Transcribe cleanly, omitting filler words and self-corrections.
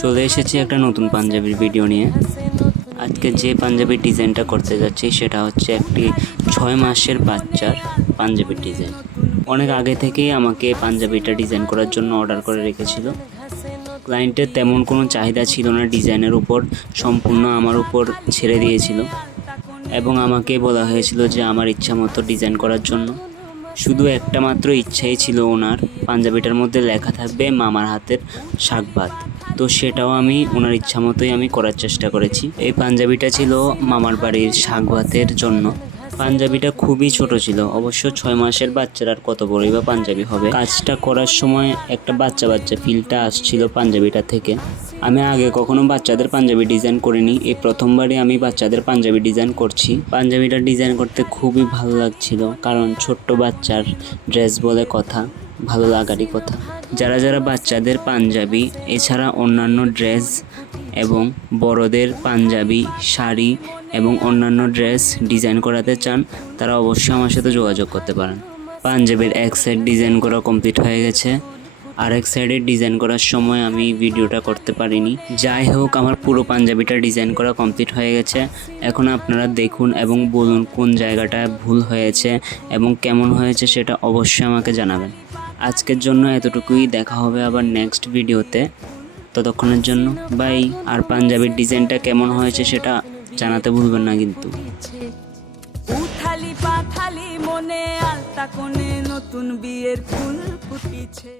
চলে এসেছি একটা নতুন পাঞ্জাবির ভিডিও নিয়ে। আজকে যে পাঞ্জাবির ডিজাইনটা করতে যাচ্ছি সেটা হচ্ছে একটি 6 মাসের বাচ্চার পাঞ্জাবির ডিজাইন। অনেক আগে থেকেই আমাকে পাঞ্জাবিটা ডিজাইন করার জন্য অর্ডার করে রেখেছিল। ক্লায়েন্টের তেমন কোনো চাহিদা ছিল না, ডিজাইনের উপর সম্পূর্ণ আমার উপর ছেড়ে দিয়েছিল এবং আমাকে বলা হয়েছিল যে আমার ইচ্ছা মতো ডিজাইন করার জন্য। শুধু একটা মাত্র ইচ্ছাই ছিল ওনার, পাঞ্জাবিটার মধ্যে লেখা থাকবে মামার হাতের শাক ভাত। তো সেটাও আমি ওনার ইচ্ছা মতোই আমি করার চেষ্টা করেছি। এই পাঞ্জাবিটা ছিল মামার বাড়ির শাক ভাতের জন্য। পাঞ্জাবিটা খুবই ছোট ছিল, অবশ্য 6 মাসের বাচ্চার আর কত বড়ই বা পাঞ্জাবি হবে। কাজটা করার সময় একটা বাচ্চা ফিলটা আসছিল পাঞ্জাবিটা থেকে। আমি আগে কখনো বাচ্চাদের পাঞ্জাবি ডিজাইন করিনি, এই প্রথমবারই আমি বাচ্চাদের পাঞ্জাবি ডিজাইন করছি। পাঞ্জাবিটা ডিজাইন করতে খুবই ভালো লাগছিল, কারণ ছোট্ট বাচ্চার ড্রেস বলে কথা, ভালো লাগারই কথা। যারা যারা বাচ্চাদের পাঞ্জাবি এছাড়া অন্যান্য ড্রেস এবং বড়দের পাঞ্জাবি, শাড়ি এবং অন্যান্য ড্রেস ডিজাইন করাতে চান, তারা অবশ্যই আমার সাথে যোগাযোগ করতে পারেন। পাঞ্জাবির এক সাইড ডিজাইন করা কমপ্লিট হয়ে গেছে, আরেক সাইডে ডিজাইন করার সময় আমি ভিডিওটা করতে পারিনি। যাই হোক, আমার পুরো পাঞ্জাবিটা ডিজাইন করা কমপ্লিট হয়ে গেছে। এখন আপনারা দেখুন এবং বলুন কোন জায়গাটা ভুল হয়েছে এবং কেমন হয়েছে সেটা অবশ্যই আমাকে জানাবেন। আজকের জন্য এতটুকুই, দেখা হবে আবার নেক্সট ভিডিওতে। ততক্ষণের জন্য বাই। আর পাঞ্জাবির ডিজাইনটা কেমন হয়েছে সেটা জানাতে ভুলবেন না কিন্তু। উথালি পাথালি মনে আলতা কোণে নতুন বিয়ের ফুল ফুটিছে।